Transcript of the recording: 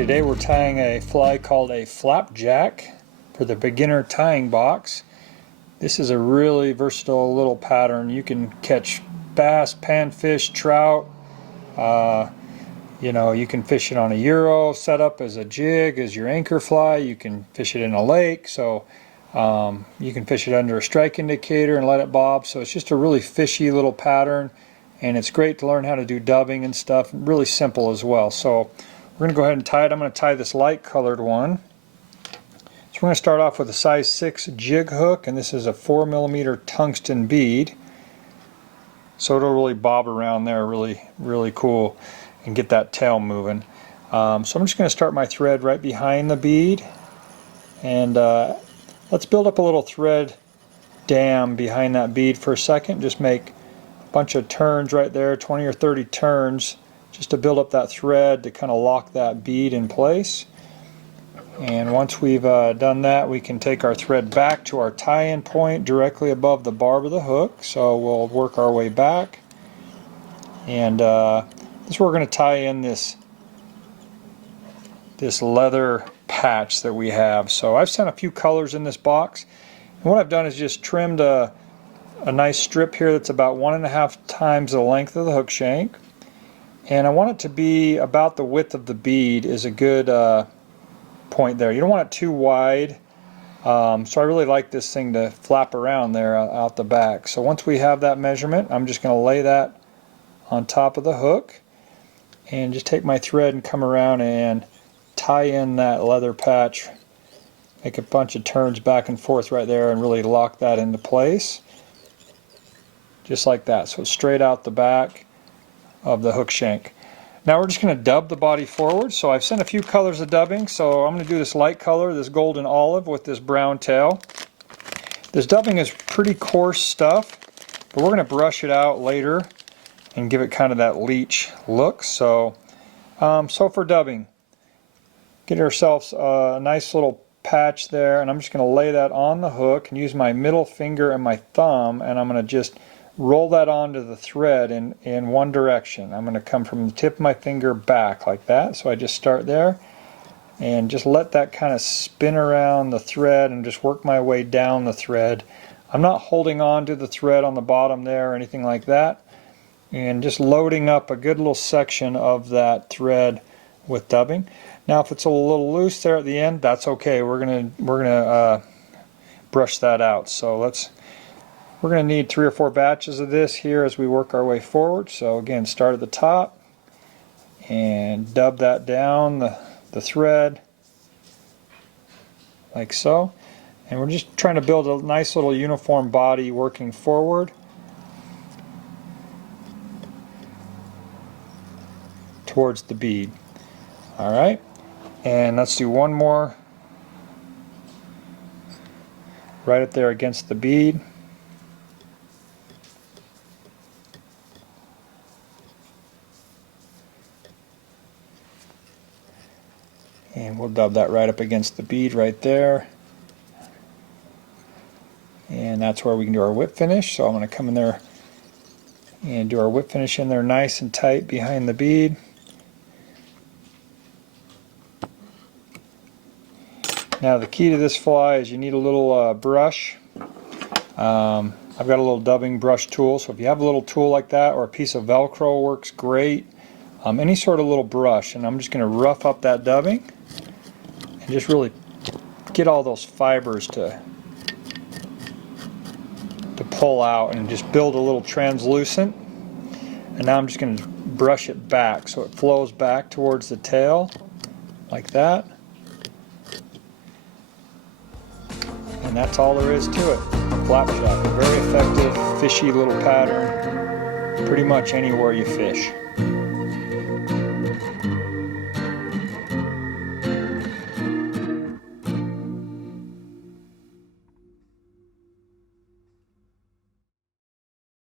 today we're tying a fly called a flapjack for the beginner tying box. This is a really versatile little pattern. You can catch bass, panfish, trout. You can fish it on a Euro setup as a jig, as your anchor fly. You can fish it in a lake, so you can fish it under a strike indicator and let it bob. So it's just a really fishy little pattern, and it's great to learn how to do dubbing and stuff. Really simple as well. So we're going to go ahead and tie it. I'm going to tie this light colored one. So we're going to start off with a size 6 jig hook, and this is a 4mm tungsten bead. So it'll really bob around there, really cool, and get that tail moving. So I'm just going to start my thread right behind the bead, and let's build up a little thread dam behind that bead for a second. Just make a bunch of turns right there, 20 or 30 turns, just to build up that thread to kind of lock that bead in place. And once we've done that, we can take our thread back to our tie-in point directly above the barb of the hook. So we'll work our way back, and this is where we're going to tie in this leather patch that we have. So I've sent a few colors in this box, and what I've done is just trimmed a nice strip here that's about 1.5 times the length of the hook shank, and I want it to be about the width of the bead is a good point there. You don't want it too wide, so I really like this thing to flap around there out the back. So once we have that measurement, I'm just going to lay that on top of the hook and just take my thread and come around and tie in that leather patch. Make a bunch of turns back and forth right there and really lock that into place, just like that. So it's straight out the back of the hook shank. Now we're just going to dub the body forward. So I've sent a few colors of dubbing. So I'm going to do this light color, this golden olive with this brown tail. This dubbing is pretty coarse stuff, but we're going to brush it out later and give it kind of that leech look. So for dubbing, get ourselves a nice little patch there, and I'm just going to lay that on the hook and use my middle finger and my thumb, and I'm going to just roll that onto the thread in one direction. I'm going to come from the tip of my finger back like that. So I just start there and just let that kind of spin around the thread and just work my way down the thread. I'm not holding on to the thread on the bottom there or anything like that, and just loading up a good little section of that thread with dubbing. Now if it's a little loose there at the end, that's okay. We're gonna brush that out. So we're going to need 3 or 4 batches of this here as we work our way forward. So again, start at the top and dub that down the thread like so. And we're just trying to build a nice little uniform body working forward towards the bead. Alright, and let's do one more right up there against the bead. And we'll dub that right up against the bead right there. And that's where we can do our whip finish. So I'm going to come in there and do our whip finish in there nice and tight behind the bead. Now the key to this fly is you need a little brush. I've got a little dubbing brush tool, so if you have a little tool like that or a piece of Velcro works great. Any sort of little brush, and I'm just going to rough up that dubbing and just really get all those fibers to pull out and just build a little translucent. And now I'm just going to brush it back so it flows back towards the tail like that. And that's all there is to it. Flapjack, a very effective fishy little pattern pretty much anywhere you fish.